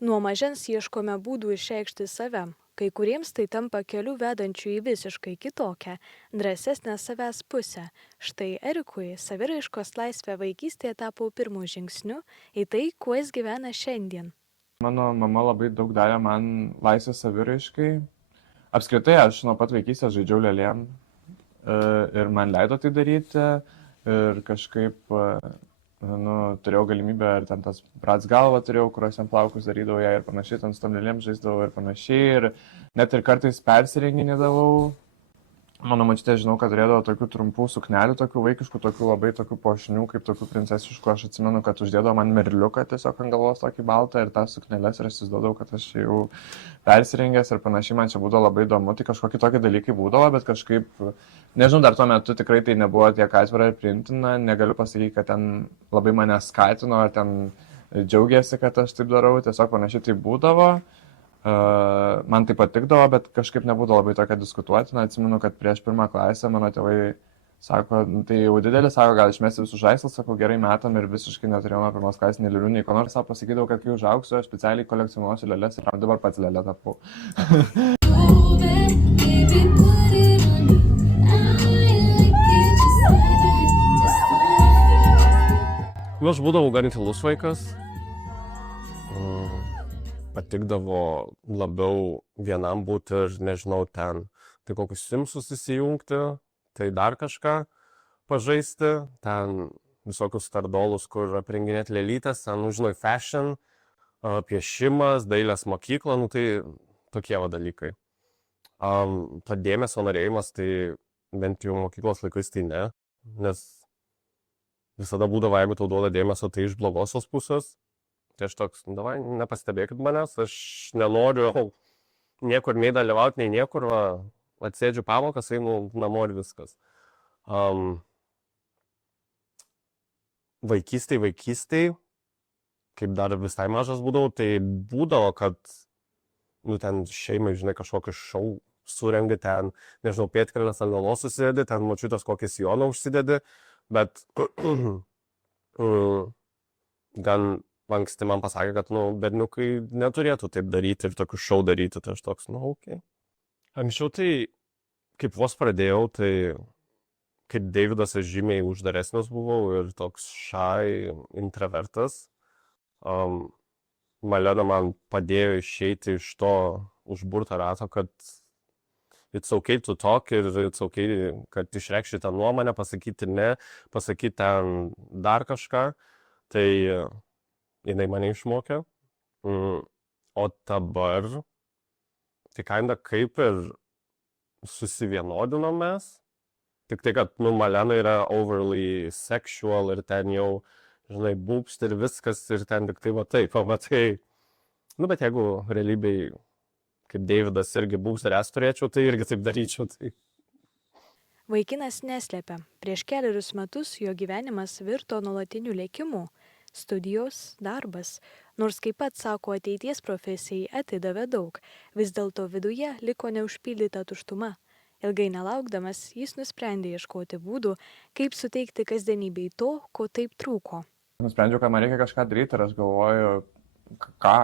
Nuo mažens ieškome būdų išreikšti save. Kai kuriems tai tampa keliu vedančiu į visiškai kitokią, drąsesnę savęs pusę. Štai Erikui saviraiškos laisvė vaikystėje tapo pirmu žingsniu į tai, kuo jis gyvena šiandien. Mano mama labai daug davė man laisvės saviraiškai. Apskritai, aš nuo pat vaikystės žaidžiau lėlėm ir man leido tai daryti ir kažkaip turėjau galimybę ir ten tas brats galvą turėjau, kuriuos ant plaukus darydavau ją ir panašiai, ten su tom lėlėm žaisdavau ir panašiai ir net ir kartais persirenginėdavau. Mano močiutė, žinau, kad turėdavo tokių trumpų suknelių, tokių vaikiškų, tokių labai tokių puošnių, kaip tokių princesiškų. Aš atsimenu, kad uždėdavo man merliuką tiesiog ant galvos tokį baltą ir tas sukneles ir aš įsivaizduodavau, kad aš jau persirengęs ir panašiai, man čia būdavo labai įdomu. Tai kažkokie tokie dalykai būdavo, bet kažkaip, nežinau, dar tuo metu tikrai tai nebuvo tiek atvira ir priimtina. Negaliu pasakyti, kad ten labai mane skatino ar ten džiaugiasi, kad aš taip darau, tiesiog panašiai tai būdavo. Man tai patikdavo, bet kažkaip nebūdavo labai tokia diskutuotina. Atsimenu, kad prieš 1 klasę mano tėvai sako, tai jau didelis, sako, gal išmesti visus žaislus, sako, gerai metam ir visiškai neturėjau nuo 1 klasės nei lėlių, nei ko nors. Sako, pasakydavau, kad kai užaugsiu, aš specialiai kolekcionuosiu lėlės ir dabar pats lėlę tapau. Aš būdavau gan tylus vaikas. Patikdavo labiau vienam būti ir, nežinau, ten, tai kokius simsus įsijungti, tai dar kažką pažaisti, ten visokius stardolus, kur aprenginėti lėlytės, ten, žinai, fashion, piešimas, dailės mokykla, tai tokie dalykai. Ta dėmesio norėjimas, tai bent jau mokyklos laikais tai ne, nes visada būdavo, jeigu tau duoda dėmesio, tai iš blogosios pusės. Tai aš toks, davai, nepastebėkit manęs, aš nenoriu niekur nei dalyvauti, nei niekur, atsėdžiu pamokas, einu namo ir viskas. Vaikystėj, kaip dar visai mažas būdavau, tai būdavo, kad, ten šeimai, žinai, kažkokį šou surengi, ten, nežinau, pėtkelnes ant galvos susidedi, ten močiutės kokį sijoną užsidedi, bet gan anksti man pasakė, kad, berniukai neturėtų taip daryti ir tokius šou daryti, tai aš toks, okei. Anksčiau tai, kaip vos pradėjau, tai kaip Deividas aš žymiai uždaresnis buvau ir toks shy introvertas. Malena man padėjo išeiti iš to užburto rato, kad it's okay to talk ir it's okay, kad išreikšti tą nuomonę, pasakyti ne, pasakyti ten dar kažką. Tai jinai mane išmokė, o dabar tai kinda kaip ir susivienodinom mes, tik tai, kad, Malena yra overly sexual ir ten jau, žinai, boobs ir viskas ir ten tik tai taip, pamatai, bet jeigu realybėj, kaip Deividas irgi boobs ir turėčiau, tai irgi taip daryčiau, tai. Vaikinas neslepia, prieš 4 metus jo gyvenimas virto nuolatiniu lėkimu. Studijos, darbas, nors kaip pats sako, ateities profesijai atidavė daug, vis dėlto viduje liko neužpildyta tuštuma. Ilgai nelaukdamas, jis nusprendė ieškoti būdų, kaip suteikti kasdienybei to, ko taip trūko. Nusprendžiau, kad man reikia kažką daryti ir aš galvoju, ką.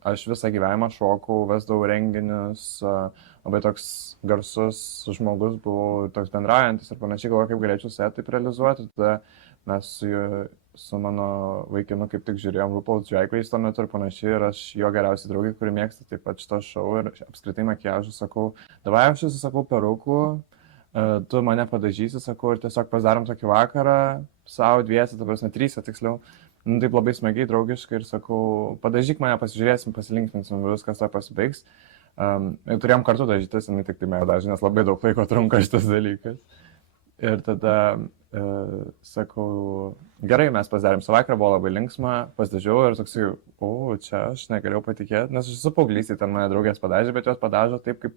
Aš visą gyvenimą šokau, vesdavau renginius, labai toks garsus žmogus buvau, toks bendraujantis ir panašiai, galvoju, kaip galėčiau save taip realizuoti. Tada mes su mano vaikinu kaip tik žiūrėjom RuPaul's Drag Race tuo metu ir panašiai ir aš jo geriausiai draugė, kuri mėgsta taip pat šitą šou ir apskritai makiažą, sakau, davai aš susakau perukų, tu mane padažysi, sakau, ir tiesiog pasidarom tokį vakarą, savo dviese, ta prasme, 3 tiksliau. Taip labai smagiai, draugiškai ir sakau, padažyk mane, pasižiūrėsim, pasilinksminsim, viskas to pasibaigs. Turėjom kartu dažytis, jinai tik tai mane dažė, nes labai daug laiko trunka šitas dalykas. Ir tada sakau, gerai, mes pasidarėm su vakarą, buvo labai linksma, pasidažiau ir toksai, čia aš negalėjau patikėti, nes aš esu paauglystėj, ten mane draugės padažė, bet jos padažo taip, kaip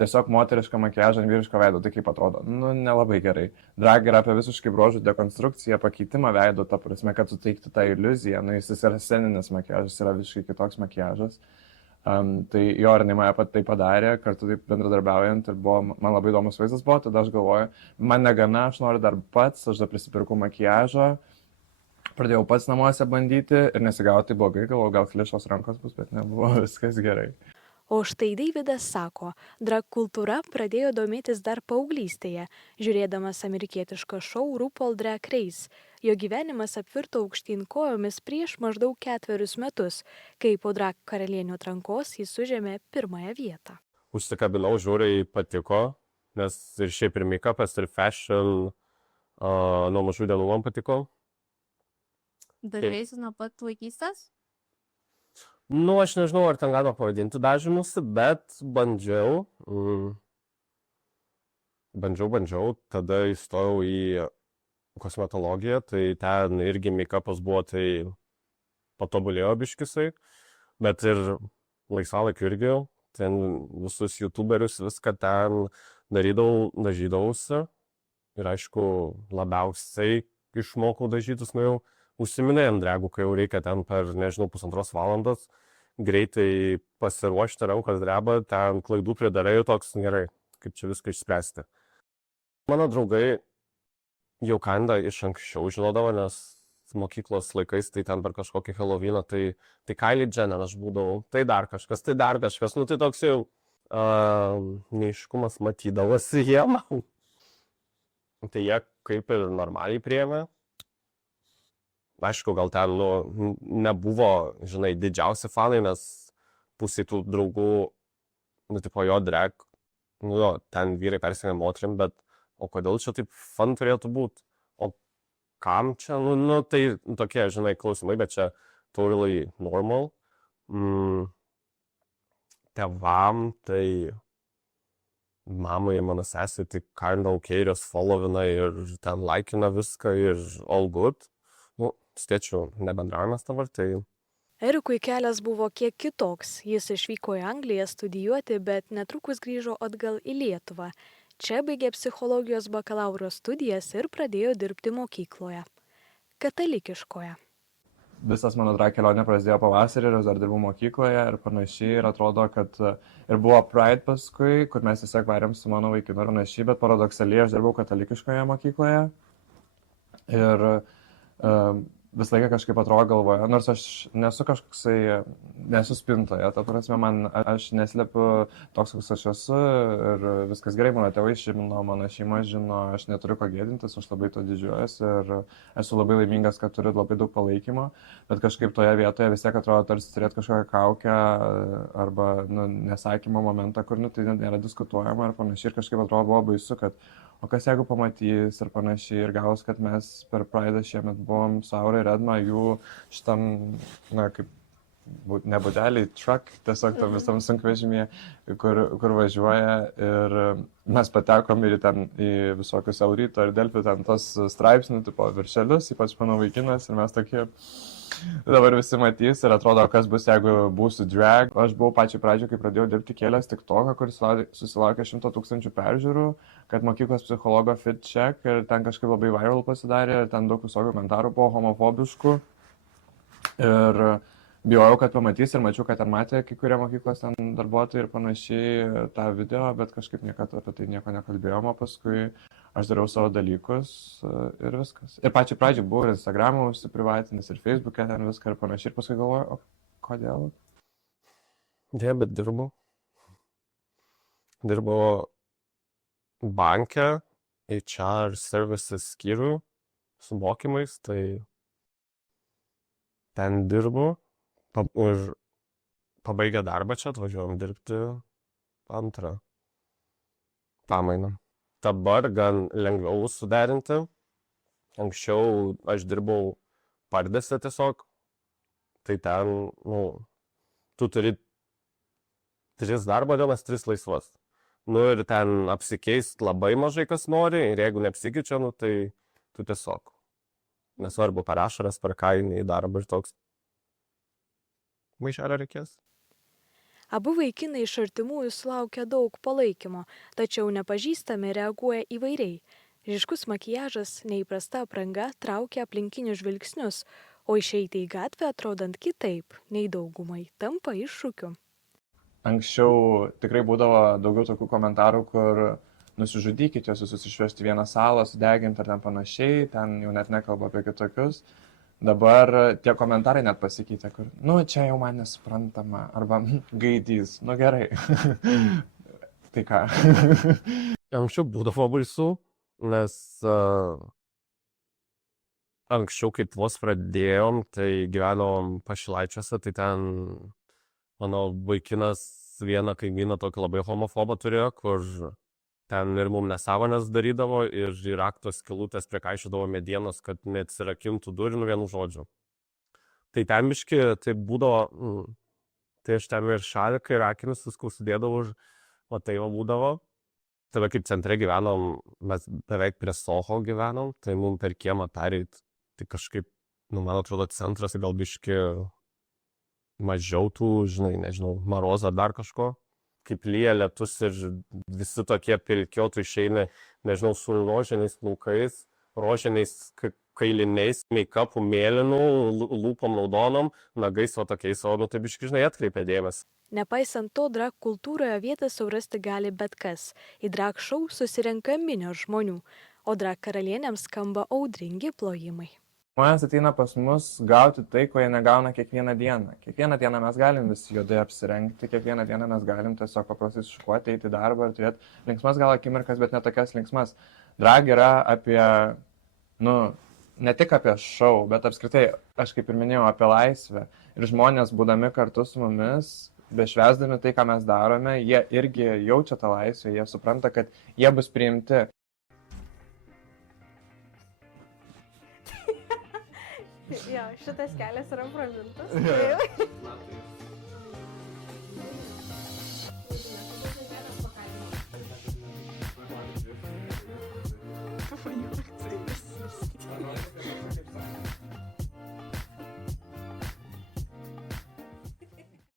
tiesiog moterišką makiažą ant vyriško veido, tai kaip atrodo, nelabai gerai. Drag yra apie visiškai bruožų dekonstrukciją, pakeitimą veido, ta prasme, kad suteikti tą iliuziją, jis yra sceninis makiažas, yra visiškai kitoks makiažas. Tai jo ir jinai mane tai padarė, kartu taip bendradarbiaujant ir man labai įdomus vaizdas buvo, tada aš galvoju, man negana, aš noriu dar pats, aš dar prisipirkau makiažo, Pradėjau pats namuose bandyti ir nesigavo tai blogai, galvoju, gal klišos rankos bus, bet nebuvo viskas gerai. O štai Deividas sako, drag kultūra pradėjo domėtis dar paauglystėje, žiūrėdamas amerikietišką šou RuPaul Drag Race. Jo gyvenimas apvirto aukštyn kojomis prieš maždaug 4 metus, kai po drag karalienių atrankos jis užėmė 1 vietą. Užsikabinau, žiūriai patiko, nes ir šiaip ir make-upas, ir fashion nuo mažų dienų man patiko. Dažaisi nuo pat vaikystės? Nu, aš nežinau, ar ten galima pavadinti dažymusi, bet bandžiau. Bandžiau, tada įstojau į kosmetologiją, tai ten irgi make-upas buvo, tai patobulėjo biškisai, bet ir laisvalaikiu irgi, ten visus youtuberius, viską ten dažydavausi ir aišku, labiausiai išmokau dažytis, nu jau užsiminėjom dregų, kai jau reikia ten per, nežinau, 1,5 valandos greitai pasiruošti, rankos dreba, ten klaidų pridarai ir toks gerai, kaip čia viską išspręsti. Mano draugai jau kinda iš anksčiau žinodavo, nes mokyklos laikais, tai ten per kažkokį Halloweeną, tai Kylie Jenner aš būdavau, tai dar kažkas, nu tai toks jau neiškumas matydavosi jiem. Tai jie kaip ir normaliai priėmė. Aišku, gal ten nebuvo, žinai, didžiausi fanai, nes pusė tų draugų, nu, tipo jo drag, nu, jo, ten vyrai persirengę moterim, bet o kodėl čia taip fan turėtų būti? O kam čia? Nu, tai tokie, žinai, klausimai, bet čia totally normal. Tėvam, tai mamai, mano sesė, tai kinda okay, jos followina ir ten likeina viską ir all good. Nu, stėčiau, nebendravimas dabar, tai... Erikui kelias buvo kiek kitoks. Jis išvyko į Angliją studijuoti, bet netrukus grįžo atgal į Lietuvą. Čia baigė psichologijos bakalauro studijas ir pradėjo dirbti mokykloje. Katalikiškoje. Visas mano drag kelionė prasidėjo pavasarį ir aš dar dirbau mokykloje ir panašiai. Ir atrodo, kad ir buvo Pride paskui, kur mes tiesiog varėm su mano vaikinu ir panašiai, bet paradoksaliai aš dirbau katalikiškoje mokykloje. Ir visą laiką kažkaip atrodo galvoje, nors aš nesu spintoje, ta prasme, aš neslepiu toks, koks aš esu ir viskas gerai, mano tėvai žino, mano šeima žino, aš neturiu ko gėdintis, aš labai to didžiuojuosi ir esu labai laimingas, kad turiu labai daug palaikymo, bet kažkaip toje vietoje vis tiek atrodo tarsi turėti kažkokią kaukę arba nesakymo momentą, kur tai nėra diskutuojama ir panašiai, ir kažkaip atrodo buvo baisu, kad o kas jeigu pamatys ir panašiai, ir gavos, kad mes per Pride'ą šiemet buvom su Aura ir Edma jų šitam, kaip nebūdeliai, truck, tiesiog tam visam sunkvežimėje, kur važiuoja ir mes patekom ir į visokius Aurito ir Delfi ten tos straipsnių, tipo viršelius, ypač mano vaikinas, ir mes tokie... Dabar visi matys ir atrodo, kas bus, jeigu būsiu drag. Aš buvau pačiai pradžioje, kai pradėjau dirbti kėlęs TikToką, kuris susilaukė 100 000 peržiūrų, kad mokyklos psichologo fit check ir ten kažkaip labai viral pasidarė ir ten daug visokių komentarų buvo homofobiškų. Ir bijojau, kad pamatys ir mačiau, kad ten matė kai kurie mokyklos ten darbuotojai ir panašiai tą video, bet kažkaip niekada apie tai nieko nekalbėjom, o paskui aš dariau savo dalykus ir viskas. Ir pačiai pradžiai buvo ir Instagram'ą užsiprivatinis, ir Facebook'e ten viską ir panašiai. Ir paskui galvoju, o kodėl? Ne, bet dirbau. Dirbau banke, HR services skyrių su mokymais, tai ten dirbu. Ir pabaigę darbą čia atvažiuojam dirbti antrą pamainą. Dabar gan lengviau suderinti. Anksčiau aš dirbau pardėse tiesiog. Tai ten, tu turi 3 darbo dienas, 3 laisvas. Ir ten apsikeist labai mažai kas nori ir jeigu neapsikeičia, tai tu tiesiog. Nesvarbu, per ašaras, per kainį į darbą ir toks. Maišelio reikės. Abu vaikinai iš artimųjų sulaukia daug palaikymo, tačiau nepažįstami reaguoja įvairiai. Ryškus makiažas, neįprasta apranga traukia aplinkinius žvilgsnius, o išeiti į gatvę atrodant kitaip nei daugumai tampa iššūkiu. Anksčiau tikrai būdavo daugiau tokių komentarų, kur nusižudykite, visus išvežti vieną salą, sudeginti ar ten panašiai, ten jau net nekalbu apie kitokius. Dabar tie komentarai net pasikeitė, kur, nu, čia jau man nesuprantama, arba gaidys, nu gerai. Tai ką? Anksčiau būdavo baisu, nes anksčiau, kai vos pradėjom, tai gyvenom Pašilaičiuose, tai ten mano vaikinas vieną kaimyną tokį labai homofobą turėjo, kur ten ir mum nesąmonės darydavo ir į rakto skylutės prikaišydavo medienos, kad neatsirakintų durų vienu žodžiu. Tai ten biški, tai būdavo, tai aš ten ir šaliką, ir akinius suskausudėdavau, tai va būdavo. Tada kaip centre gyvenom, mes beveik prie Soho gyvenom, tai mum per kiemą pereit, tai kažkaip, man atrodo, centras gal biški mažiau tų, žinai, nežinau, marozo ar dar kažko. Kaip lyja lietus ir visi tokie pilki, o tu išeini, nežinau, su rožiniais plaukais, rožiniais kailiniais, make-upų mėlynų, lūpom naudonom, nagais va tokiais, o tai biški, žinai, atkreipia dėmesį. Nepaisant to, drag kultūroje vietą surasti gali bet kas. Į drag šou susirenka minios žmonių, o drag karalienėms skamba audringi plojimai. Žmonės ateina pas mus gauti tai, ko jie negauna kiekvieną dieną. Kiekvieną dieną mes galim visi juodai apsirengti, kiekvieną dieną mes galim tiesiog paprastai šukuoti, eiti į darbą ir turėti linksmas gal akimirkas, bet ne tokias linksmas. Drag yra apie, ne tik apie šou, bet apskritai, aš kaip ir minėjau, apie laisvę. Ir žmonės, būdami kartu su mumis, bešvesdami tai, ką mes darome, jie irgi jaučia tą laisvę, jie supranta, kad jie bus priimti. Jo, šitas kelias yra pramintas.